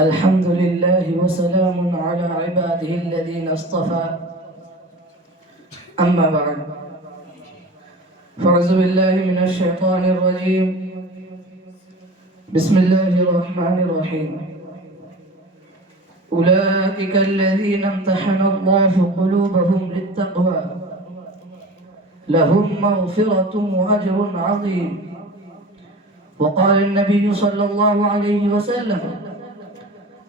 الحمد لله وسلام على عباده الذين اصطفى أما بعد فأعوذ بالله من الشيطان الرجيم بسم الله الرحمن الرحيم أولئك الذين امتحن الله قلوبهم للتقوى لهم مغفرة وأجر عظيم. وقال النبي صلى الله عليه وسلم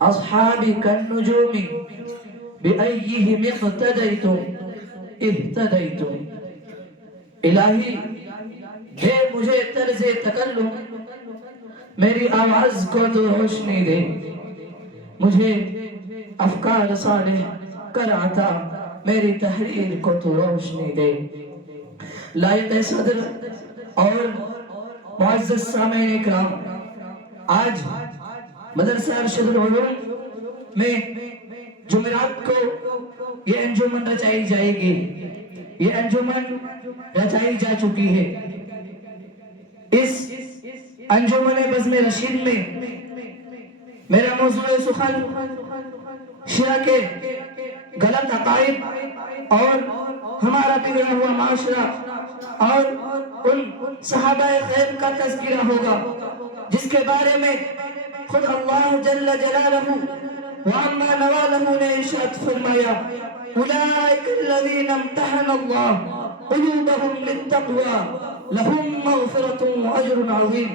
أصحابي كالنجوم بأيهم اقتديتم اهتديتم. الہی دے مجھے طرز تکلم، میری آواز کو تو روشنی دے، مجھے افکار صالح کر عطا، میری تحریر کو تو روشنی دے. لائق صدر اور معزز سامعین اکرام، آج مدرسہ ارشد العلوم میں جمعرات کو یہ انجمن رچائی جائے گی. یہ انجمن رچائی جا چکی ہے. اس انجمن بزم رشید میں میرا موضوع سخن شیعہ کے غلط عقائد اور ہمارا بگڑا ہوا معاشرہ اور ان صحابہ خیر کا تذکرہ ہوگا جس کے بارے میں خود اللہ جل جلالہ وعما نوالہ نے ارشاد فرمایا اولئک الذین امتحن اللہ قلوبہم للتقوی لہم مغفرۃ واجر عظیم.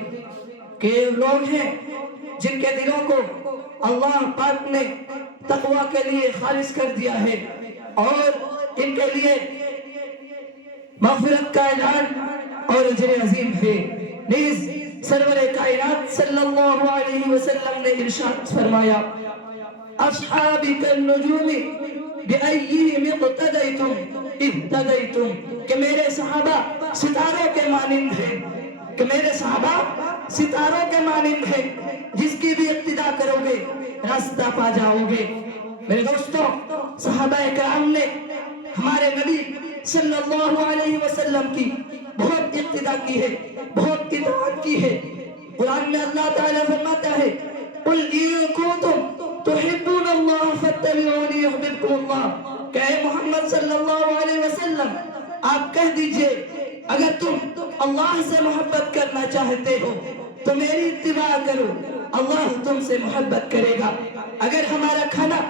کہ لوگ ہیں جن کے دلوں کو اللہ پاک نے تقوی کے لیے خالص کر دیا ہے اور ان کے لیے مغفرت کا اعلان اور اجر عظیم ہے. نیز سرور کائنات صلی اللہ علیہ وسلم نے ارشاد فرمایا اصحابی کالنجوم بأیہم اقتدیتم اہتدیتم. کہ میرے صحابہ ستاروں کے مانند ہیں، کہ میرے صحابہ ستاروں کے مانند ہیں، جس کی بھی اقتداء کرو گے راستہ پا جاؤ گے. میرے دوستوں، صحابہ کرام نے ہمارے نبی صلی اللہ علیہ وسلم کی بہت اقتداء کی ہے، بہت اطاعت کی ہے. قرآن میں اللہ تعالیٰ فرماتا ہے قُلْ إِن كُنتُمْ تُحِبُّونَ اللَّهَ فَاتَّبِعُونِي يُحْبِبْكُمُ اللَّهُ. کہ اے محمد صلی اللہ علیہ وسلم آپ کہہ دیجئے اگر تم اللہ سے محبت کرنا چاہتے ہو تو میری اتباع کرو، اللہ تم سے محبت کرے گا. اگر ہمارا کھانا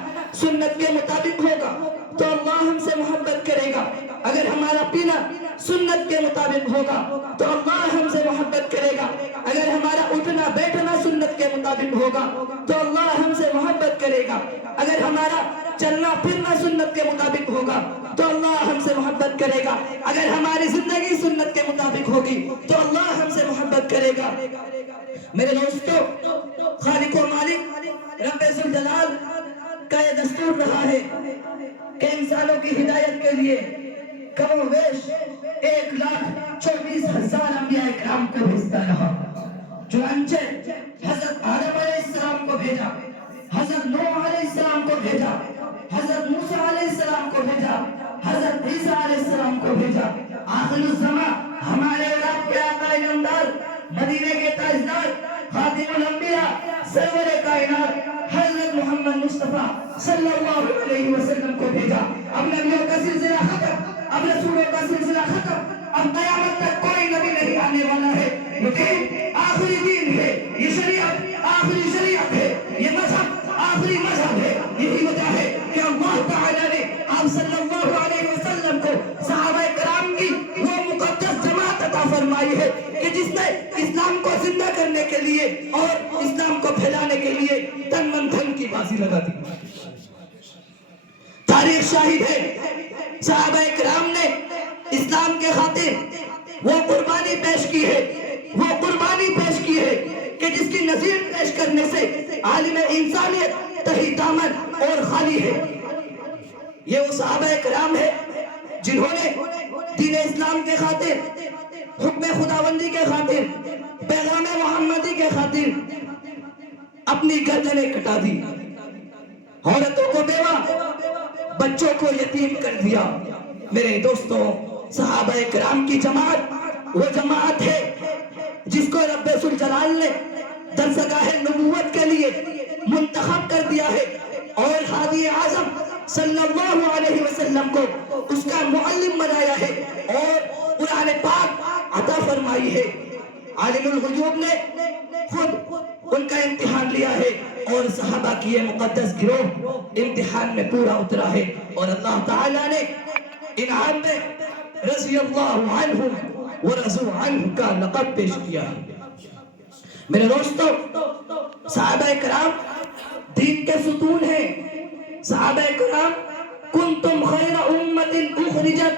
سنت کے مطابق ہوگا تو اللہ ہم سے محبت کرے گا. اگر ہمارا پینا سنت کے مطابق ہوگا تو اللہ ہم سے محبت کرے گا. اگر ہمارا اٹھنا بیٹھنا سنت کے مطابق ہوگا تو اللہ ہم سے محبت کرے گا. اگر ہمارا چلنا پھرنا سنت کے مطابق ہوگا تو اللہ ہم سے محبت کرے گا. اگر ہماری زندگی سنت کے مطابق ہوگی تو اللہ ہم سے محبت کرے گا. میرے دوستو، خالق و مالک رب ذوالجلال کا یہ دستور رہا ہے کہ انسانوں کی ہدایت کے لیے کم و بیش 1,24,000 انبیاء اکرام کو بھیجتا رہا. چنانچہ حضرت آدم علیہ السلام کو بھیجا، حضرت نوح علیہ السلام کو بھیجا، حضرت موسیٰ علیہ السلام کو بھیجا، حضرت عیسیٰ علیہ السلام کو بھیجا. آخر الزمان ہمارے اور آپ کے آقا نامدار، مدینے کے تاجدار، خاتم الانبیاء، سرور کائنات حضرت محمد مصطفیٰ صلی اللہ علیہ وسلم کو بھیجا. اب نبیوں کا سلسلہ ختم، اب رسولوں کا سلسلہ ختم، اب قیامت تک کوئی نبی نہیں آنے والا ہے. لیکن آخری دین ہے، یہ شریعت آخری شریعت ہے، یہ مذہب آخری مذہب ہے. یہی وجہ ہے کہ اللہ تعالیٰ نے آپ صلی اللہ علیہ وسلم کو صحابہ کرام کی وہ مقدس جماعت عطا فرمائی ہے کہ جس نے اسلام کو زندہ کرنے کے لیے اور اسلام کو پھیلانے کے لیے تن من دھن کی بازی لگا دی. تاریخ شاہد ہے صحابہ کرام نے اسلام کے خاطر وہ قربانی پیش کی ہے، وہ قربانی پیش کی ہے کہ جس کی نظیر پیش کرنے سے عالم انسانیت تہی دامن اور خالی ہے. یہ وہ صحابہ کرام ہے جنہوں نے دین اسلام کے خاطر، حکم خداوندی کے خاطر، پیغام محمدی کے خاطر اپنی گردنیں کٹا دی، عورتوں کو بیوہ، بچوں کو یتیم کر دیا. میرے دوستوں، صحابہ کرام کی جماعت وہ جماعت ہے جس کو رب ذوالجلال نے درسگاہ نبوت کے لیے منتخب کر دیا ہے اور ہادی اعظم صلی اللہ علیہ وسلم کو اس کا معلم بنایا ہے اور قرآن پاک عطا فرمائی ہے۔ عالم الغیوب نے خود ان کا امتحان لیا ہے اور صحابہ کی یہ مقدس گروہ امتحان میں پورا اترا ہے، اور اللہ تعالیٰ نے انعام میں رضی اللہ عنہم ورضوا عنہ کا لقب پیش کیا ہے۔ میرے دوستو، صحابہ کرام دین کے ستون ہیں۔ صحابہ کرام کنتم خیر امت اخرجت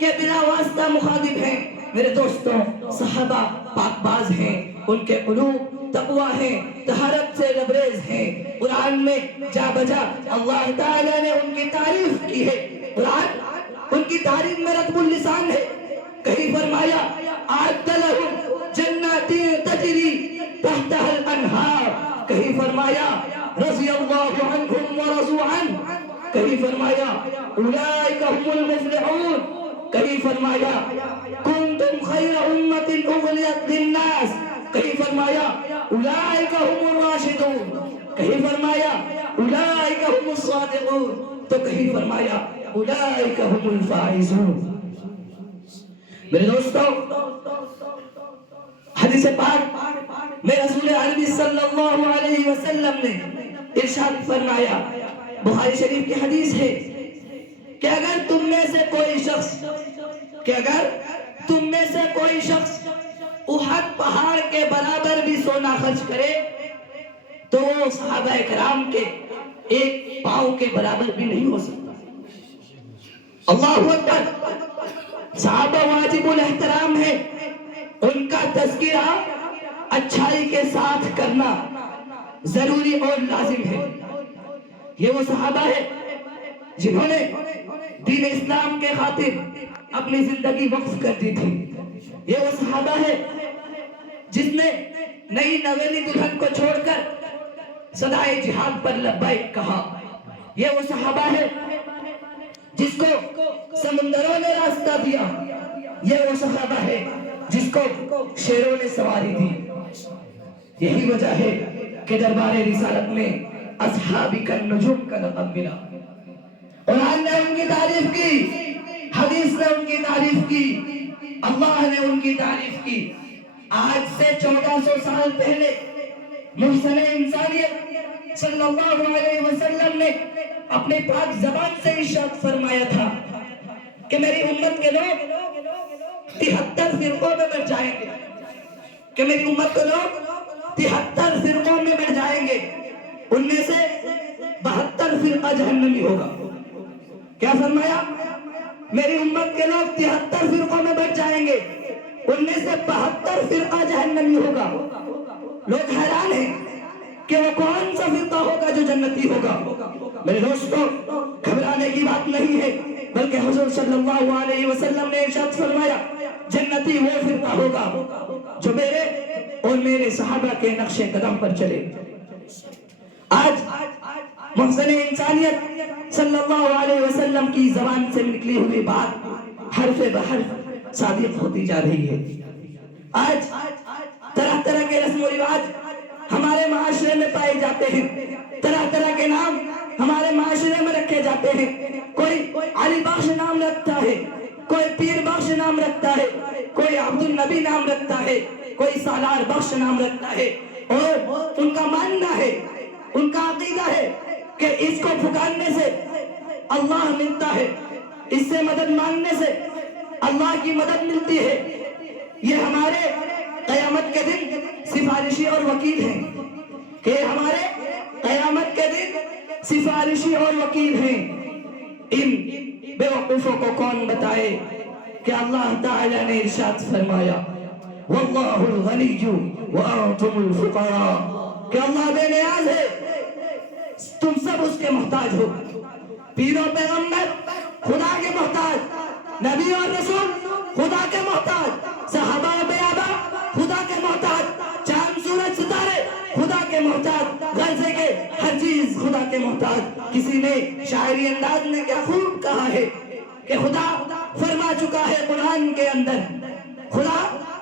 کے بلا واسطہ مخاطب ہیں۔ میرے دوستوں، صحابہ پاک باز ہیں، ان کے قلوب تقوی ہیں، طہارت سے لبریز ہیں۔ قرآن میں جا بجا اللہ تعالیٰ نے ان کی تعریف کی ہے۔ قرآن ان کی تعریف میں رتب اللسان ہے۔ کہیں فرمایا اعد لہم جنات تجری تحتها الانہار، کہیں فرمایا رضی اللہ عنہم ورضوا عنہ، کہیں فرمایا اولئک هم المفلحون، کہیں فرمایا کنتم خیر امت اخرجت للناس، کہیں فرمایا اولئک هم الراشدون، کہیں فرمایا اولئک هم الصادقون، تو کہیں فرمایا اولئک هم الفائزون۔ میرے دوستو، حدیث پاک میں رسول عربی صلی اللہ علیہ وسلم نے ارشاد فرمایا، بخاری شریف کی حدیث ہے کہ اگر تم میں سے کوئی شخص احد پہاڑ کے برابر بھی سونا خرچ کرے تو وہ صحابہ کرام کے ایک پاؤں کے برابر بھی نہیں ہو سکتا۔ اللہ اکبر! صحابہ واجب الاحترام ہے، ان کا تذکرہ اچھائی کے ساتھ کرنا ضروری اور لازم ہے۔ یہ وہ صحابہ ہے جنہوں نے دین اسلام کے خاطر اپنی زندگی وقف کر دی تھی۔ یہ وہ صحابہ ہے جس نے نئی نویلی دلہن کو چھوڑ کر صدائے جہاد پر لبیک کہا۔ یہ وہ صحابہ ہے جس کو سمندروں نے راستہ دیا۔ یہ وہ صحابہ ہے جس کو شیروں نے سواری دی۔ یہی وجہ ہے کہ دربار رسالت میں اصحابی کالنجوم کا لقب ملا۔ قرآن نے ان کی تعریف کی، حدیث نے ان کی تعریف کی، اللہ نے ان کی تعریف کی۔ آج سے 1400 سال پہلے محسن انسانیت صلی اللہ علیہ وسلم نے اپنے پاک زبان سے ارشاد فرمایا تھا کہ میری امت کے لوگ 73 فرقوں میں بٹ جائیں گے، کہ میری امت کے لوگ 73 فرقوں میں بٹ جائیں گے، ان میں سے 72 فرقہ جہنمی ہوگا۔ کیا فرمایا؟ میری امت کے لوگ 73 فرقوں میں بٹ جائیں گے، ان میں سے 72 فرقہ جہنمی ہوگا۔ لوگ حیران ہیں کہ وہ کون سا فرقہ ہوگا جو جنتی ہوگا۔ میرے دوستو، گھبرانے کی بات نہیں ہے، بلکہ حضور صلی اللہ علیہ وسلم نے ارشاد فرمایا جنتی وہ فرقہ ہوگا جو میرے اور میرے صحابہ کے نقش قدم پر چلے۔ آج محسن انسانیت صلی اللہ علیہ وسلم کی زبان سے نکلی ہوئی بات حرف بحرف صادق ہوتی جا رہی ہے۔ آج طرح طرح کے رسم و رواج ہمارے معاشرے میں پائے جاتے ہیں، طرح طرح کے نام ہمارے معاشرے میں رکھے جاتے ہیں۔ کوئی علی بخش نام رکھتا ہے، کوئی پیر بخش نام رکھتا ہے، کوئی عبد النبی نام رکھتا ہے، کوئی سالار بخش نام رکھتا ہے، اور ان کا ماننا ہے، ان کا عقیدہ ہے کہ اس کو پکارنے سے اللہ ملتا ہے، اس سے مدد مانگنے سے اللہ کی مدد ملتی ہے۔ یہ ہمارے قیامت کے دن سفارشی اور وکیل ہیں، کہ ہمارے قیامت کے دن سفارشی اور وکیل ہیں۔ ان بے وقوفوں کو کون بتائے کہ اللہ تعالی نے ارشاد فرمایا واللہ الغنی وانتم الفقراء، کہ اللہ بے نیاز ہے، تم سب اس کے محتاج ہو۔ پیر و پیغمبر خدا کے محتاج، نبی اور رسول خدا کے محتاج، صحابہ و بیابا خدا کے محتاج، چاند سورج ستارے خدا کے محتاج، غرضے کے ہر چیز خدا کے محتاج۔ کسی نے شاعری انداز میں کیا خوب کہا ہے کہ خدا فرما چکا ہے قرآن کے اندر، خدا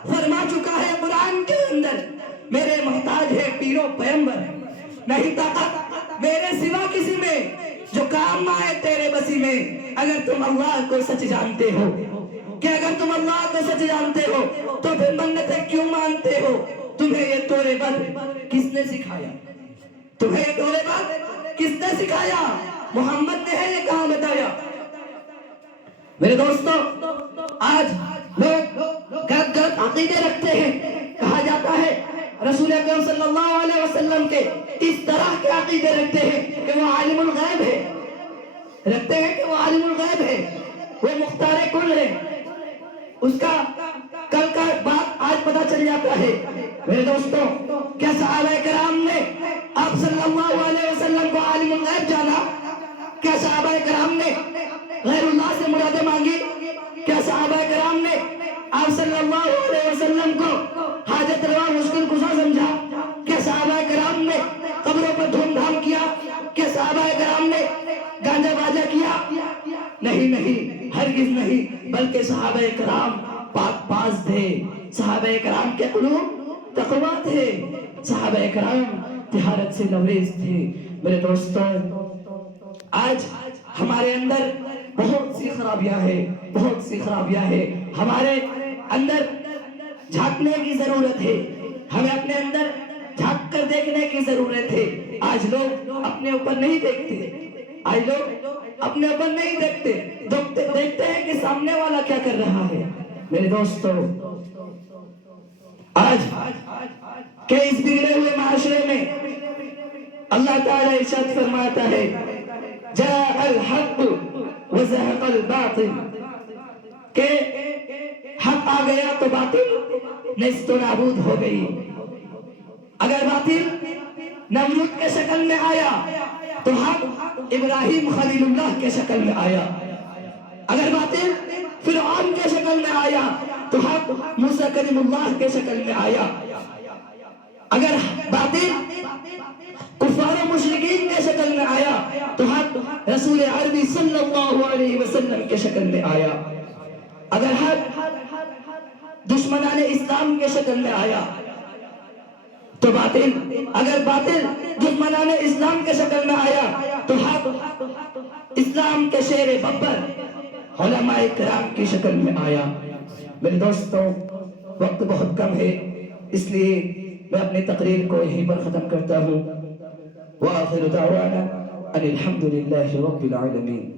فرما چکا ہے قرآن کے اندر، میرے محتاج ہے پیر و پیغمبر، نہیں طاقت میرے سوا کسی میں جو کام آئے تیرے بسی میں۔ اگر تم اللہ کو سچ جانتے ہو کہ اگر تم اللہ کو سچ جانتے ہو تو پھر منتیں کیوں مانتے ہو؟ تمہیں یہ تورے بد کس نے سکھایا؟ تمہیں یہ تورے بد کس نے سکھایا؟ محمد نے ہے یہ کہاں بتایا؟ میرے دوستو، آج لوگ غلط غلط عقیدے رکھتے ہیں۔ کہا جاتا ہے رسول اکرم صلی اللہ علیہ وسلم کے اس طرح کے عقیدے رکھتے ہیں کہ وہ عالم الغیب ہے، رکھتے ہیں کہ وہ عالم الغیب ہے، وہ مختار کل ہے، اس کا کل کا بات آج پتا چل جاتا ہے۔ میرے دوستو، کیا صحابہ کرام نے آپ صلی اللہ علیہ وسلم کو عالم الغیب جانا؟ کیا صحابہ کرام نے غیر اللہ سے مرادیں مانگی؟ کیا صحابہ کرام نے آپ صلی اللہ علیہ وسلم کو حاجت روا مشکل کشا سمجھا؟ کیا صحابہ کرام نے قبروں پر دھوم دھام کیا؟ کیا صحابہ کرام نے گانجا باجا کیا؟ نہیں نہیں، ہرگز نہیں، بلکہ صحابہ کرام پاک باز تھے، صحابہ کرام کے قلوب تقویٰ تھے، صحابہ کرام طہارت سے لبریز تھے۔ میرے دوستو، آج ہمارے اندر بہت سی خرابیاں ہیں، بہت سی خرابیاں ہیں۔ ہمارے اندر جھانکنے کی ضرورت ہے، ہمیں اپنے اندر جھانک کر دیکھنے کی ضرورت ہے۔ آج لوگ اپنے اوپر نہیں دیکھتے، آج لوگ اپنے اوپر نہیں دیکھتے، دیکھتے ہیں کہ سامنے والا کیا کر رہا ہے۔ میرے دوستو، آج کہ اس بگڑے ہوئے معاشرے میں اللہ تعالیٰ ارشاد فرماتا ہے جاء الحق وزهق الباطل، کہ حق آ گیا تو باطل نیست و نابود ہو گئی۔ اگر باطل نمرود کے شکل میں آیا تو حق ابراہیم خلیل اللہ کے شکل میں آیا۔ اگر باطل فرعون کے شکل میں آیا تو حق موسیٰ کلیم اللہ کے شکل میں آیا۔ اگر باطل کفار و مشرکین کے شکل میں آیا تو حق رسول عربی صلی اللہ علیہ وسلم کے شکل میں آیا۔ اگر حق دشمنان اسلام کے شکل میں آیا تو باطل، اگر باطل دشمنان اسلام کے شکل میں آیا تو حق اسلام کے شیر ببر علماء کرام کی شکل میں آیا۔ میرے دوستو، وقت بہت کم ہے، اس لیے میں اپنی تقریر کو یہیں پر ختم کرتا ہوں۔ وآخر دعوانا ان الحمد للہ رب العالمین۔